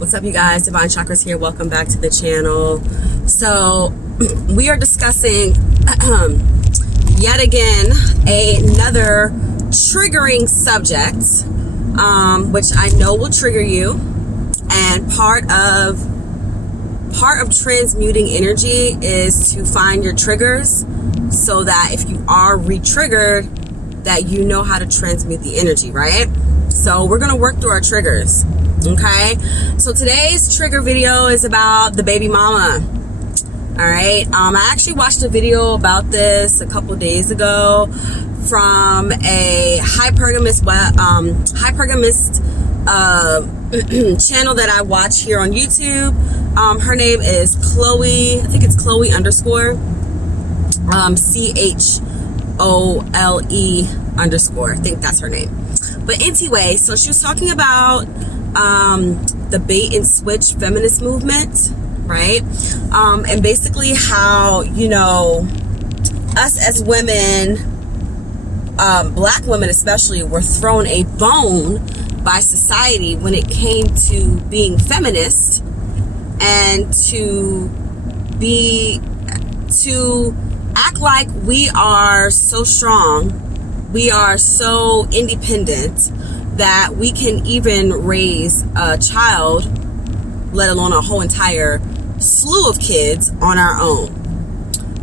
What's up, you guys? Divine Chakras here. Welcome back to the channel. So we are discussing yet again another triggering subject, which I know will trigger you. And part of transmuting energy is to find your triggers, so that if you are re-triggered, that you know how to transmute the energy, right? So we're gonna work through our triggers. Okay, so today's trigger video is about the baby mama. All right, I actually watched a video about this a couple days ago from a hypergamist channel that I watch here on YouTube. Her name is Chloe. I think it's Chloe _CHOLE _. I think that's her name. But anyway, so she was talking about the bait and switch feminist movement, right? And basically how, you know, us as women, black women especially, were thrown a bone by society when it came to being feminist and to act like we are so strong, we are so independent, that we can even raise a child, let alone a whole entire slew of kids, on our own.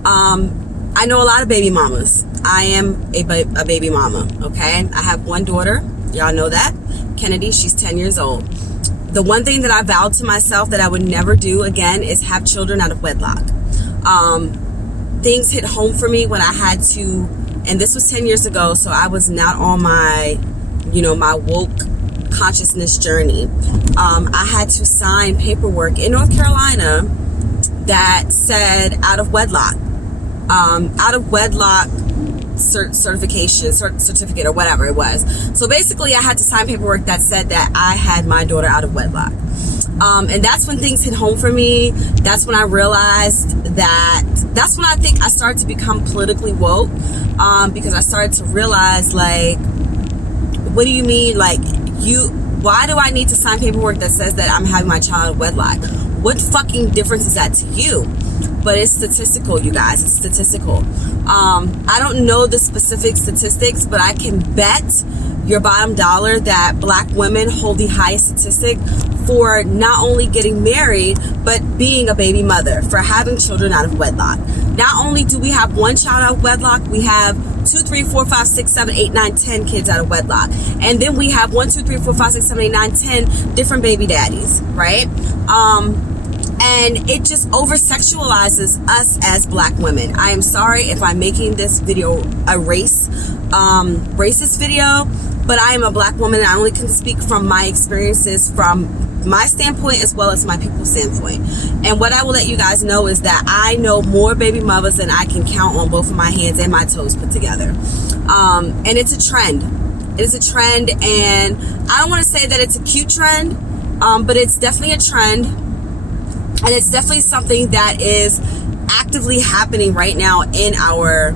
I know a lot of baby mamas. I am a baby mama, okay? I have one daughter. Y'all know that. Kennedy, she's 10 years old. The one thing that I vowed to myself that I would never do again is have children out of wedlock. Things hit home for me when I had to, and this was 10 years ago, so I was not on my woke consciousness journey. I had to sign paperwork in North Carolina that said out of wedlock certificate or whatever it was. So basically I had to sign paperwork that said that I had my daughter out of wedlock. And that's when things hit home for me. That's when I realized that's when I think I started to become politically woke, because I started to realize, like, what do you mean? Like, why do I need to sign paperwork that says that I'm having my child out of wedlock? What fucking difference is that to you? But it's statistical, you guys. It's statistical. I don't know the specific statistics, but I can bet your bottom dollar that black women hold the highest statistic for not only getting married, but being a baby mother, for having children out of wedlock. Not only do we have one child out of wedlock, we have 2, 3, 4, 5, 6, 7, 8, 9, 10 kids out of wedlock. And then we have 1, 2, 3, 4, 5, 6, 7, 8, 9, 10 different baby daddies, right? And it just over-sexualizes us as black women. I am sorry if I'm making this video a racist video, but I am a black woman and I only can speak from my experiences, from my standpoint as well as my people's standpoint. And what I will let you guys know is that I know more baby mothers than I can count on both of my hands and my toes put together. And it's a trend. It is a trend, and I don't want to say that it's a cute trend, but it's definitely a trend. And it's definitely something that is actively happening right now in our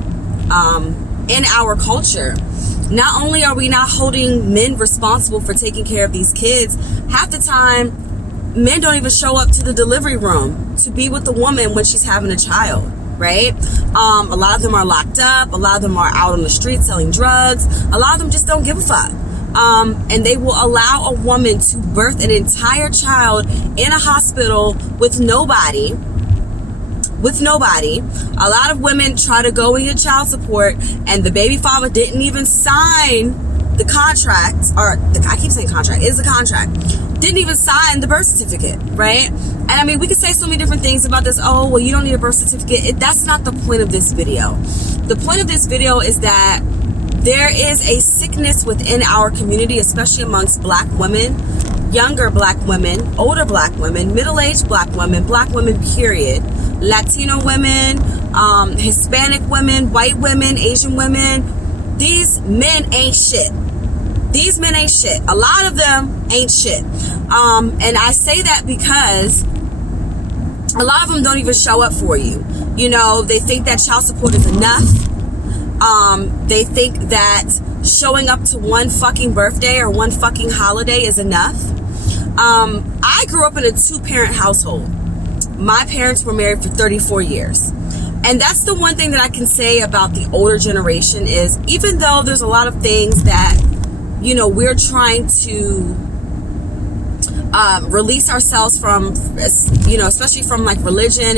culture. Not only are we not holding men responsible for taking care of these kids, half the time men don't even show up to the delivery room to be with the woman when she's having a child, right? A lot of them are locked up. A lot of them are out on the street selling drugs. A lot of them just don't give a fuck. And they will allow a woman to birth an entire child in a hospital with nobody. A lot of women try to go and get child support, and the baby father didn't even sign the contract, I keep saying contract, it's a contract. Didn't even sign the birth certificate, right? And I mean, we could say so many different things about this. Oh, well, you don't need a birth certificate. That's not the point of this video. The point of this video is that there is a sickness within our community, especially amongst black women, younger black women, older black women, middle-aged black women period, Latino women, Hispanic women, white women, Asian women. These men ain't shit. These men ain't shit. A lot of them ain't shit. And I say that because a lot of them don't even show up for you. You know, they think that child support is enough. They think that showing up to one fucking birthday or one fucking holiday is enough. I grew up in a two-parent household. My parents were married for 34 years. And that's the one thing that I can say about the older generation is, even though there's a lot of things that, you know, we're trying to release ourselves from, you know, especially from like religion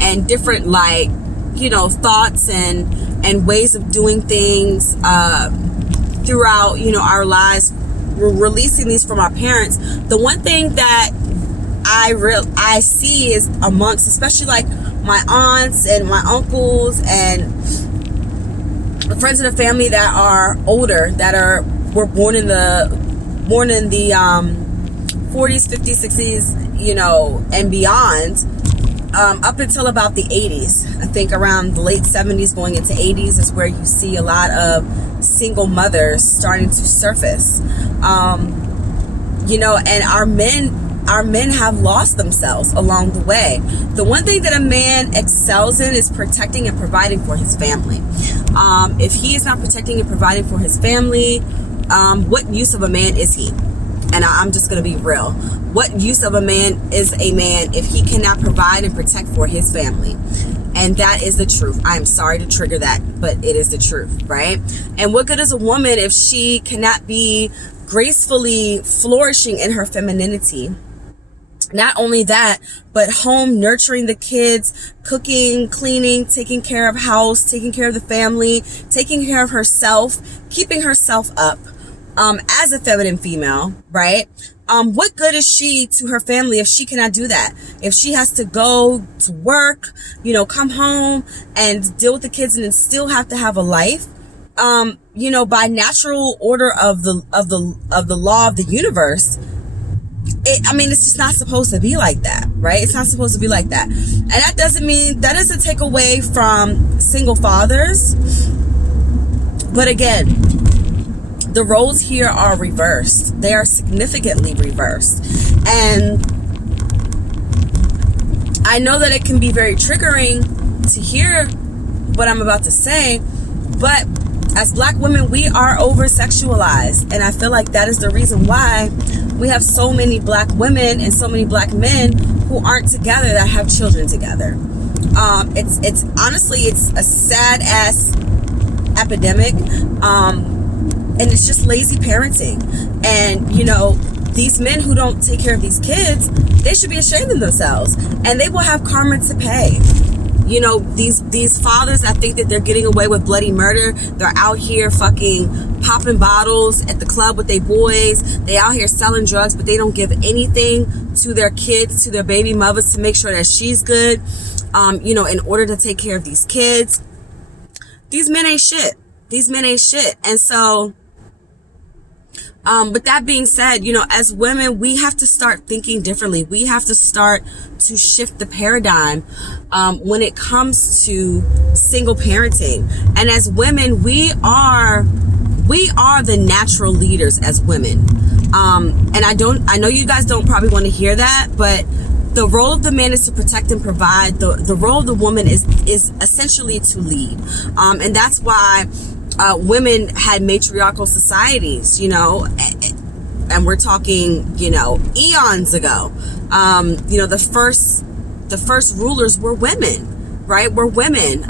and different, like, you know, thoughts and ways of doing things throughout, you know, our lives. We're releasing these from our parents. The one thing that I see is amongst, especially like my aunts and my uncles and friends of the family that are older, that were born in the 40s, 50s, 60s, you know, and beyond, up until about the 80s. I think around the late 70s going into 80s is where you see a lot of single mothers starting to surface. You know, and our men have lost themselves along the way. The one thing that a man excels in is protecting and providing for his family. If he is not protecting and providing for his family, what use of a man is he? And I'm just going to be real. What use of a man is a man if he cannot provide and protect for his family? And that is the truth. I am sorry to trigger that, but it is the truth, right? And what good is a woman if she cannot be gracefully flourishing in her femininity? Not only that, but home, nurturing the kids, cooking, cleaning, taking care of house, taking care of the family, taking care of herself, keeping herself up as a feminine female, right? What good is she to her family if she cannot do that? If she has to go to work, you know, come home and deal with the kids and then still have to have a life, you know, by natural order of the law of the universe. It's just not supposed to be like that, right? It's not supposed to be like that. And that doesn't take away from single fathers. But again, the roles here are reversed. They are significantly reversed. And I know that it can be very triggering to hear what I'm about to say, but as Black women, we are over-sexualized. And I feel like that is the reason why we have so many Black women and so many Black men who aren't together that have children together. It's honestly, it's a sad ass epidemic. And it's just lazy parenting. And, you know, these men who don't take care of these kids, they should be ashamed of themselves. And they will have karma to pay. You know, these fathers that think that they're getting away with bloody murder, they're out here fucking popping bottles at the club with their boys. They out here selling drugs, but they don't give anything to their kids, to their baby mothers to make sure that she's good, you know, in order to take care of these kids. These men ain't shit. These men ain't shit. And so, but that being said, you know, as women, we have to start thinking differently. We have to start to shift the paradigm when it comes to single parenting. And as women, we are the natural leaders as women. And I know you guys don't probably want to hear that, but the role of the man is to protect and provide. The role of the woman is essentially to lead. And that's why women had matriarchal societies, you know, and we're talking, you know, eons ago. You know, the first rulers were women, right? We're women.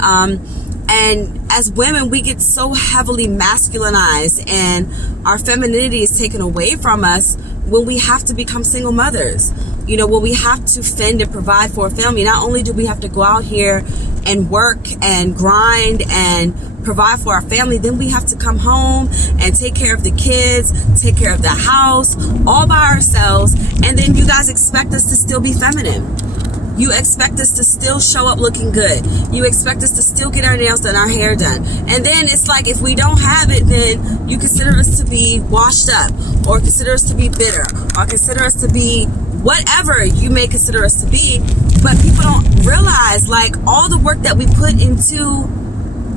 And as women, we get so heavily masculinized and our femininity is taken away from us when we have to become single mothers. You know, when we have to fend and provide for a family. Not only do we have to go out here and work and grind and provide for our family, then we have to come home and take care of the kids, take care of the house, all by ourselves. And then you guys expect us to still be feminine. You expect us to still show up looking good. You expect us to still get our nails done, our hair done. And then it's like, if we don't have it, then you consider us to be washed up, or consider us to be bitter, or consider us to be whatever you may consider us to be. But people don't realize, like, all the work that we put into,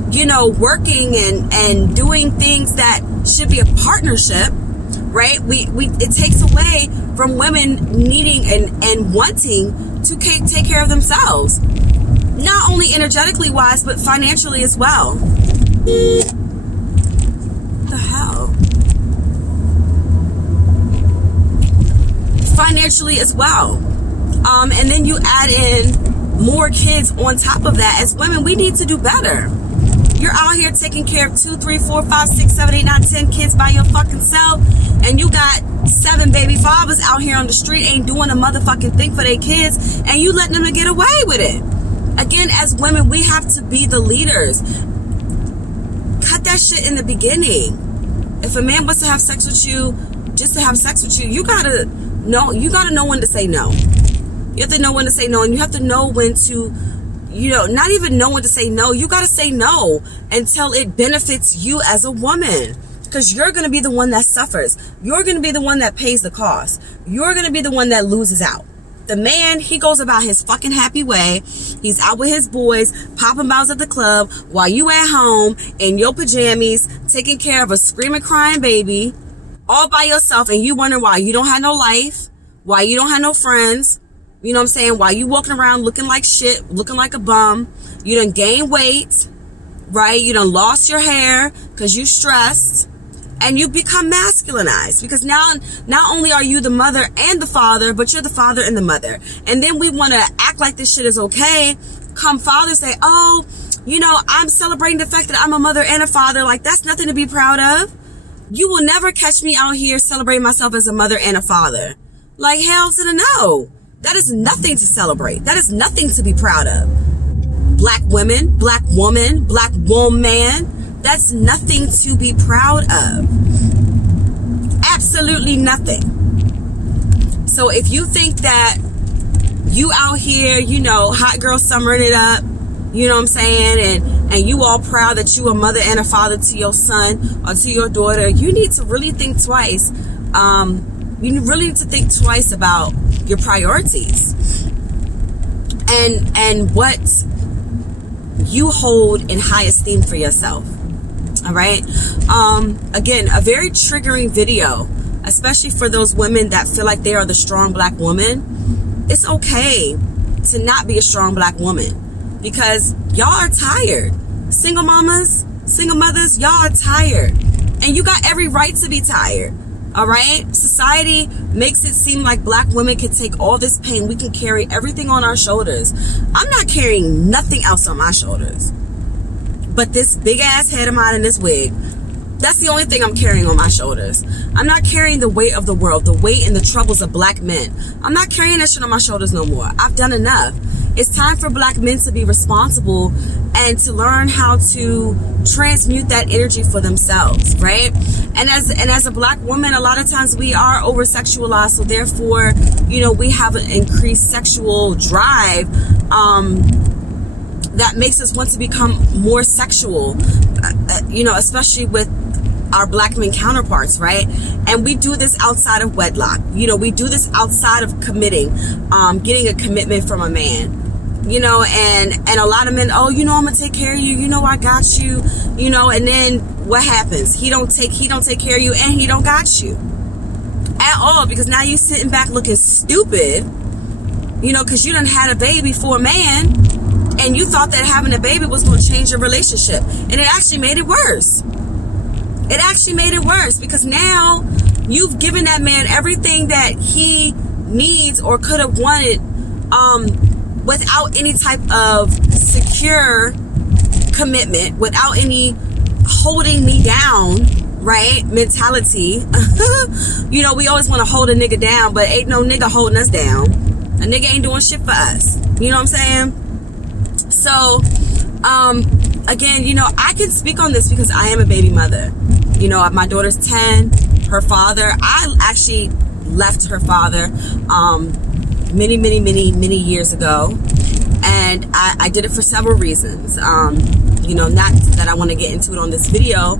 you know, working and doing things that should be a partnership, right? It takes away from women needing and wanting to take care of themselves, not only energetically wise, but financially as well. What the hell? financially as well. And then you add in more kids on top of that. As women, we need to do better. You're out here taking care of 2, 3, 4, 5, 6, 7, 8, 9, 10 kids by your fucking self, and you got 7 baby fathers out here on the street ain't doing a motherfucking thing for their kids, and you letting them get away with it. Again, as women, we have to be the leaders. Cut that shit in the beginning. If a man wants to have sex with you just to have sex with you, you gotta know when to say no. You have to know when to say no, and you have to know when to, not even know when to say no. You gotta say no until it benefits you as a woman, because you're gonna be the one that suffers. You're gonna be the one that pays the cost. You're gonna be the one that loses out. The man, he goes about his fucking happy way. He's out with his boys, popping bottles at the club, while you at home in your pajamas, taking care of a screaming, crying baby, all by yourself, and you wonder why you don't have no life, why you don't have no friends. You know what I'm saying? Why you walking around looking like shit, looking like a bum. You done gained weight, right? You done lost your hair because you stressed, and you become masculinized, because now not only are you the mother and the father, but you're the father and the mother. And then we want to act like this shit is okay. Come Father's Day, oh, I'm celebrating the fact that I'm a mother and a father. Like, that's nothing to be proud of. You will never catch me out here celebrating myself as a mother and a father. Like, hell to the no. That is nothing to celebrate. That is nothing to be proud of. Black women, black woman, black woman, that's nothing to be proud of. Absolutely nothing. So if you think that you out here, hot girl summering it up, you know what I'm saying, and you all proud that you a mother and a father to your son or to your daughter, you need to really think twice. You really need to think twice about your priorities and what you hold in high esteem for yourself. All right. Again, a very triggering video, especially for those women that feel like they are the strong black woman. It's okay to not be a strong black woman, because y'all are tired. Single mamas, single mothers, y'all are tired, and you got every right to be tired. All right. Society makes it seem like black women can take all this pain. We can carry everything on our shoulders. I'm not carrying nothing else on my shoulders but this big ass head of mine and this wig. That's the only thing I'm carrying on my shoulders. I'm not carrying the weight of the world, the weight and the troubles of black men. I'm not carrying that shit on my shoulders no more. I've done enough. It's time for black men to be responsible and to learn how to transmute that energy for themselves, right? And as a black woman, a lot of times we are over sexualized, so therefore, we have an increased sexual drive that makes us want to become more sexual, especially with our black men counterparts, right? And we do this outside of wedlock. We do this outside of committing, getting a commitment from a man. And a lot of men, oh, I'm gonna take care of you, I got you, and then what happens? He don't take care of you, and he don't got you at all, because now you sitting back looking stupid, because you done had a baby for a man, and you thought that having a baby was going to change your relationship, and it actually made it worse. It actually made it worse, because now you've given that man everything that he needs or could have wanted, without any type of secure commitment, without any holding me down, right, mentality. We always want to hold a nigga down, but ain't no nigga holding us down. A nigga ain't doing shit for us. You know what I'm saying? So, again, I can speak on this because I am a baby mother. My daughter's 10. Her father, I actually left her father, many years ago, and I did it for several reasons. Not that I want to get into it on this video,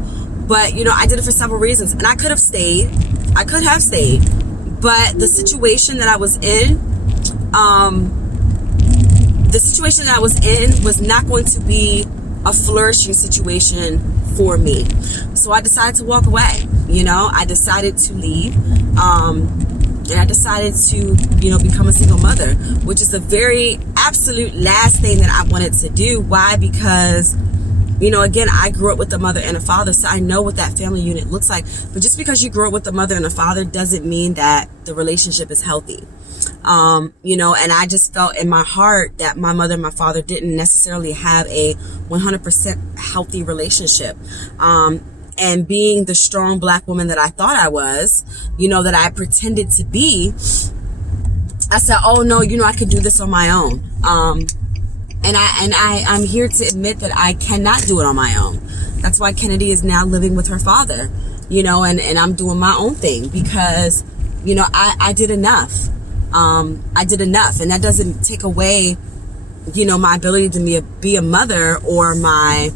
but I did it for several reasons, and I could have stayed, but the situation that I was in, was not going to be a flourishing situation for me. So I decided to walk away. I decided to leave. And I decided to, become a single mother, which is the very absolute last thing that I wanted to do. Why? Because You know, again, I grew up with a mother and a father, so I know what that family unit looks like. But just because you grew up with a mother and a father doesn't mean that the relationship is healthy. You know, and I just felt in my heart that my mother and my father didn't necessarily have a 100% healthy relationship. And being the strong black woman that I thought I was, you know, that I pretended to be, I said, oh no, you know, I could do this on my own. I'm here to admit that I cannot do it on my own. That's why Kennedy is now living with her father, you know, and I'm doing my own thing because, you know, I did enough. I did enough, and that doesn't take away, you know, my ability to be a mother or my,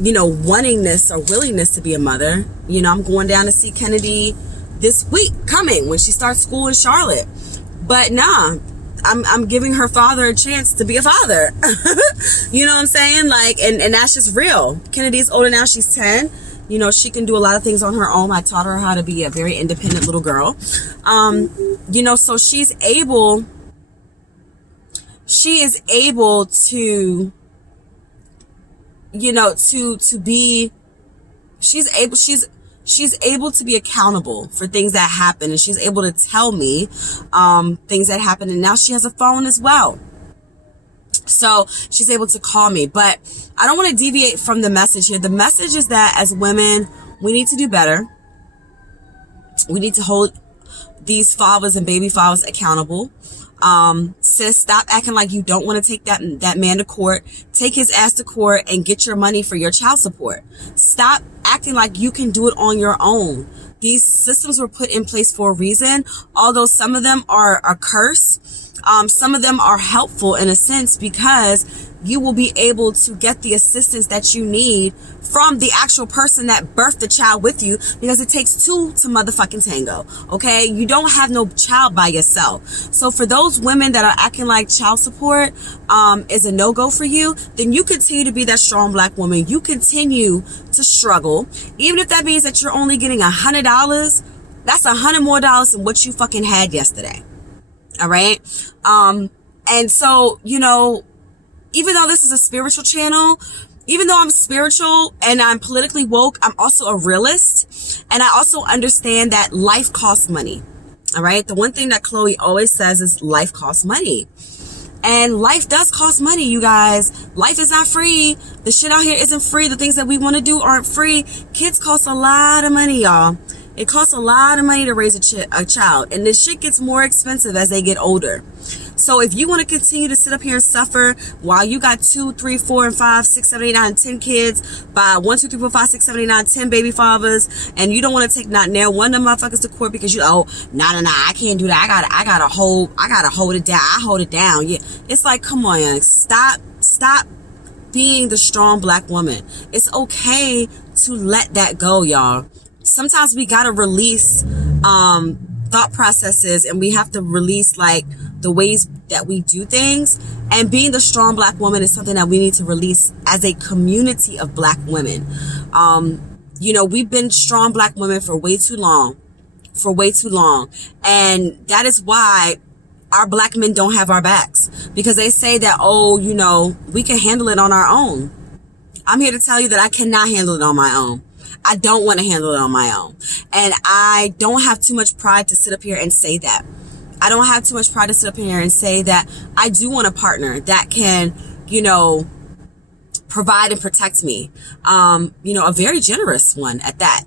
you know, wantingness or willingness to be a mother. You know, I'm going down to see Kennedy this week coming when she starts school in Charlotte. But nah, I'm giving her father a chance to be a father. You know what I'm saying? Like, and that's just real. Kennedy's older now. She's 10. You know, she can do a lot of things on her own. I taught her how to be a very independent little girl. You know, so she is able to, you know, to be, she's able to be accountable for things that happen, and she's able to tell me things that happen, and now she has a phone as well. So she's able to call me. But I don't want to deviate from the message here. The message is that as women, we need to do better. We need to hold these fathers and baby fathers accountable. Sis, stop acting like you don't want to take that man to court. Take his ass to court and get your money for your child support. Stop acting like you can do it on your own. These systems were put in place for a reason. Although some of them are a curse, some of them are helpful in a sense because you will be able to get the assistance that you need from the actual person that birthed the child with you, because it takes two to motherfucking tango. Okay, you don't have no child by yourself. So for those women that are acting like child support is a no-go for you, then you continue to be that strong black woman. You continue to struggle, even if that means that you're only getting $100. That's $100 more than what you fucking had yesterday. All right. And so, you know, even though this is a spiritual channel, even though I'm spiritual and I'm politically woke, I'm also a realist. And I also understand that life costs money. All right. The one thing that Chloe always says is life costs money. And life does cost money, you guys. Life is not free. The shit out here isn't free. The things that we want to do aren't free. Kids cost a lot of money, y'all. It costs a lot of money to raise a child. And this shit gets more expensive as they get older. So if you want to continue to sit up here and suffer while you got 2, 3, 4, and 5, 6, 7, 8, 9, 10 kids by 1, 2, 3, 4, 5, 6, 7, 8, 9, 10 baby fathers, and you don't want to take not nail one of them motherfuckers to court because nah, I can't do that. I gotta hold it down. I hold it down. Yeah. It's like, come on, stop being the strong black woman. It's okay to let that go, y'all. Sometimes we gotta release thought processes, and we have to release like the ways that we do things. And being the strong black woman is something that we need to release as a community of black women. You know, we've been strong black women for way too long. And that is why our black men don't have our backs, because they say that, oh, you know, we can handle it on our own. I'm here to tell you that I cannot handle it on my own. I don't want to handle it on my own. And I don't have too much pride to sit up here and say that. I don't have too much pride to sit up here and say that I do want a partner that can, you know, provide and protect me. You know, a very generous one at that.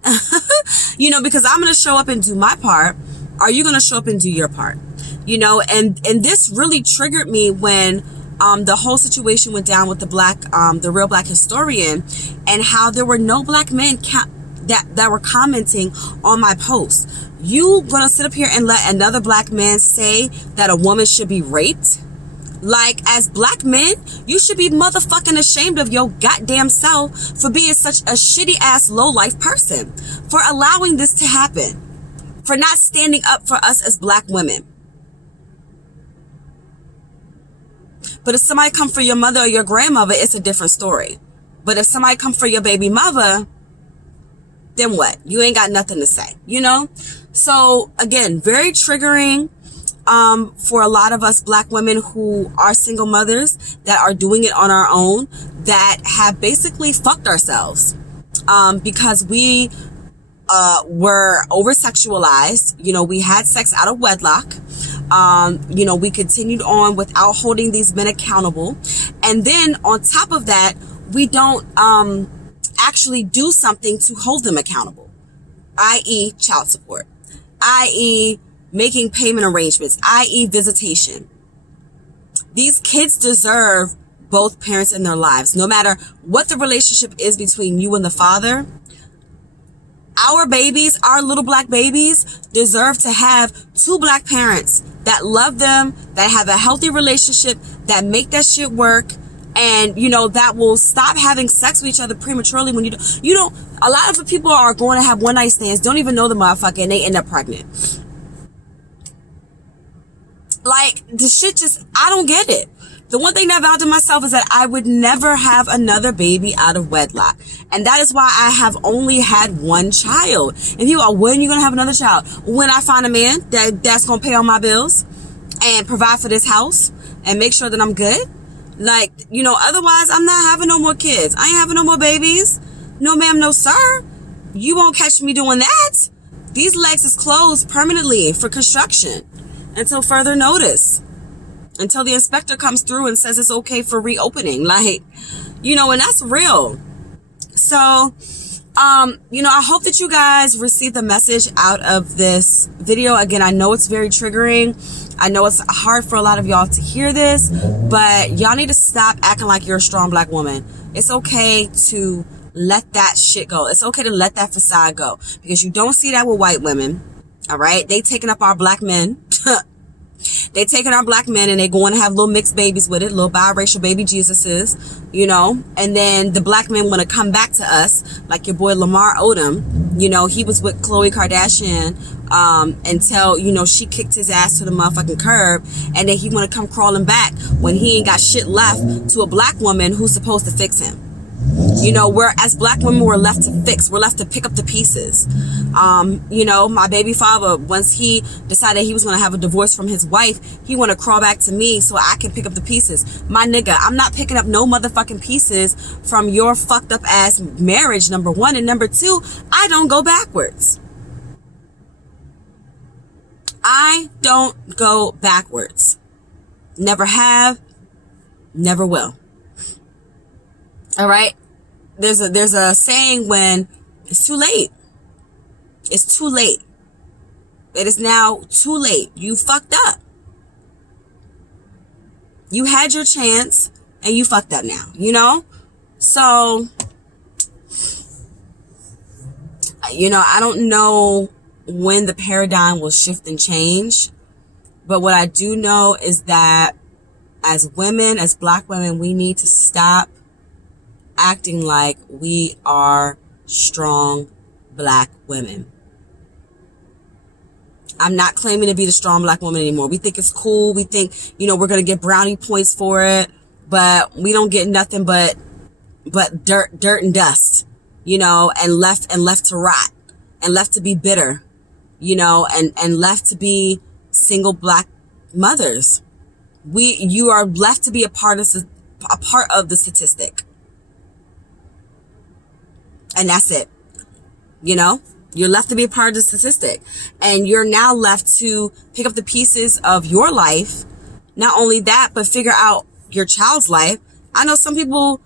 You know, because I'm going to show up and do my part. Are you going to show up and do your part? You know, and this really triggered me when the whole situation went down with the real black historian, and how there were no black men that were commenting on my post. You gonna sit up here and let another black man say that a woman should be raped? Like, as black men, you should be motherfucking ashamed of your goddamn self for being such a shitty ass low life person, for allowing this to happen, for not standing up for us as black women. But if somebody come for your mother or your grandmother, it's a different story. But if somebody come for your baby mother, then what? You ain't got nothing to say, you know? So again, very triggering. for a lot of us black women who are single mothers that are doing it on our own, that have basically fucked ourselves because we were over sexualized. You know, we had sex out of wedlock. You know, we continued on without holding these men accountable. And then on top of that, we don't actually do something to hold them accountable, i.e. child support, i.e. making payment arrangements, i.e. visitation. These kids deserve both parents in their lives. No matter what the relationship is between you and the father, our babies, our little black babies, deserve to have two black parents that love them, that have a healthy relationship, that make that shit work, and, you know, that will stop having sex with each other prematurely. When you don't, a lot of the people are going to have one night stands, don't even know the motherfucker, and they end up pregnant. Like, the shit just, I don't get it. The one thing that I vowed to myself is that I would never have another baby out of wedlock. And that is why I have only had one child. And people are, when are you going to have another child? When I find a man that's going to pay all my bills and provide for this house and make sure that I'm good. Like, you know, otherwise I'm not having no more kids. I ain't having no more babies. No ma'am, no sir. You won't catch me doing that. These legs is closed permanently for construction until further notice. Until the inspector comes through and says it's okay for reopening. Like, you know, and that's real. So, you know, I hope that you guys receive the message out of this video. Again, I know it's very triggering. I know it's hard for a lot of y'all to hear this, but y'all need to stop acting like you're a strong black woman. It's okay to let that shit go. It's okay to let that facade go, because you don't see that with white women. All right. They taking up our black men. They taking our black men and they going to have little mixed babies with it, little biracial baby Jesuses, you know, and then the black men want to come back to us, like your boy Lamar Odom. You know, he was with Khloe Kardashian until, you know, she kicked his ass to the motherfucking curb, and then he want to come crawling back when he ain't got shit left to a black woman who's supposed to fix him. You know, we're, as black women, we're left to fix. We're left to pick up the pieces. You know, my baby father, once he decided he was going to have a divorce from his wife, he want to crawl back to me so I can pick up the pieces. My nigga, I'm not picking up no motherfucking pieces from your fucked up ass marriage, number one. And number two, I don't go backwards. I don't go backwards. Never have, never will. All right. There's a saying when it's too late. It's too late. It is now too late. You fucked up. You had your chance and you fucked up now, you know? So, you know, I don't know when the paradigm will shift and change, but what I do know is that as women, as black women, we need to stop acting like we are strong black women. I'm not claiming to be the strong black woman anymore. We think it's cool. We think, you know, we're going to get brownie points for it, but we don't get nothing but dirt and dust, you know, and left to rot and left to be bitter, you know, and left to be single black mothers. You are left to be a part of the statistic. And that's it. You know, you're left to be a part of the statistic, and you're now left to pick up the pieces of your life. Not only that, but figure out your child's life. I know some people,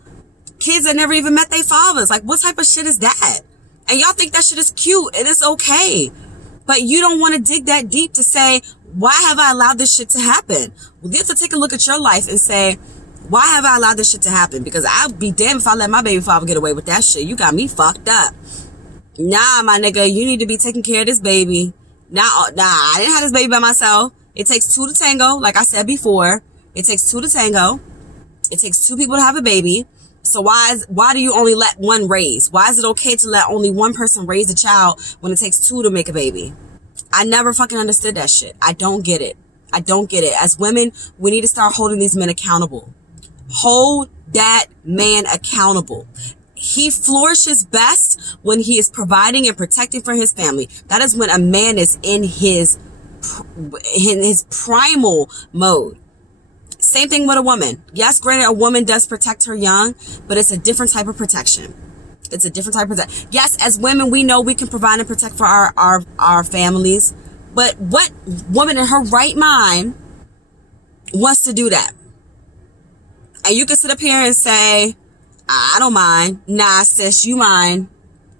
kids that never even met their fathers. Like, what type of shit is that? And y'all think that shit is cute and it's okay. But you don't want to dig that deep to say, why have I allowed this shit to happen? Well, you have to take a look at your life and say, why have I allowed this shit to happen? Because I'll be damned if I let my baby father get away with that shit. You got me fucked up. Nah, my nigga, you need to be taking care of this baby. Nah, I didn't have this baby by myself. It takes two to tango. Like I said before, it takes two to tango. It takes two people to have a baby. So why do you only let one raise? Why is it okay to let only one person raise a child when it takes two to make a baby? I never fucking understood that shit. I don't get it. I don't get it. As women, we need to start holding these men accountable. Hold that man accountable. He flourishes best when he is providing and protecting for his family. That is when a man is in his his primal mode. Same thing with a woman. Yes, granted, a woman does protect her young, but it's a different type of protection. It's a different type of protection. Yes, as women, we know we can provide and protect for our families, but what woman in her right mind wants to do that? And you can sit up here and say, I don't mind. Nah, sis, you mind.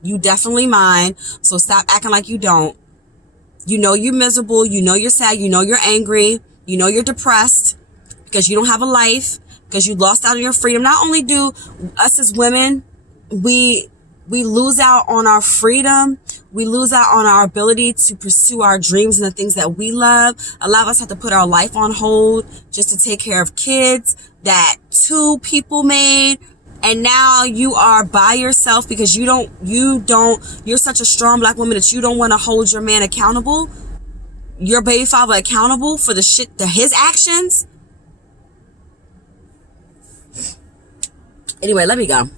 You definitely mind. So stop acting like you don't. You know you're miserable. You know you're sad. You know you're angry. You know you're depressed because you don't have a life, because you lost out on your freedom. Not only do us as women, we lose out on our freedom. We lose out on our ability to pursue our dreams and the things that we love. A lot of us have to put our life on hold just to take care of kids that 2 people made. And now you are by yourself because you're such a strong black woman that you don't want to hold your man accountable, your baby father accountable for his actions. Anyway, let me go.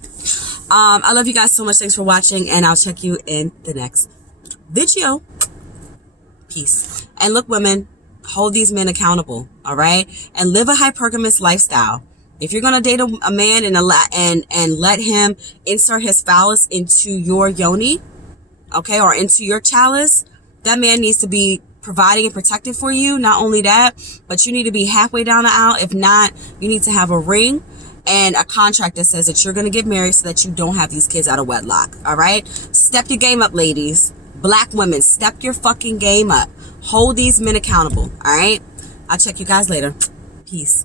I love you guys so much. Thanks for watching, and I'll check you in the next video. Peace. And look, women, hold these men accountable, all right? And live a hypergamous lifestyle. If you're gonna date a man and let him insert his phallus into your yoni, okay, or into your chalice, that man needs to be providing and protecting for you. Not only that, but you need to be halfway down the aisle. If not, you need to have a ring and a contract that says that you're going to get married so that you don't have these kids out of wedlock. All right? Step your game up, ladies. Black women, step your fucking game up. Hold these men accountable. All right? I'll check you guys later. Peace.